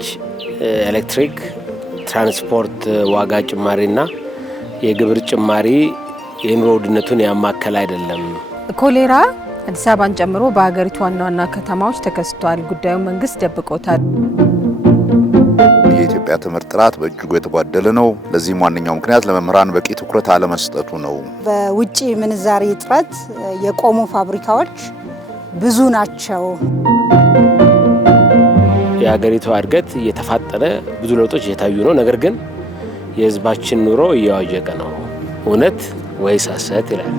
ነዳጅ፣ ኤሌክትሪክ፣ ትራንስፖርት ዋጋ ጭማሪና የግብር ጭማሪ የኑሮ ውድነቱን ያማከለ አይደለም። ኮሌራ አዲስ አበባን ጨምሮ በሀገሪቱ ዋና ዋና ከተማዎች ተከስቷል። ጉዳዩ መንግስት ደብቆታል። የኢትዮጵያ ትምህርት ጥራት በእጅጉ የተጓደለ ነው። ለዚህም ዋነኛው ምክንያት ለመምህራን በቂ ትኩረት አለመስጠቱ ነው። በውጪ ምንዛሪ እጥረት የቆሙ ፋብሪካዎች ብዙ ናቸው። የሀገሪቱ እድገት እየተፋጠነ ብዙ ለውጦች እየታዩ ነው። ነገር ግን የህዝባችን ኑሮ እየዋዠቀ ነው። እውነት ወይስ ሐሰት ይላል።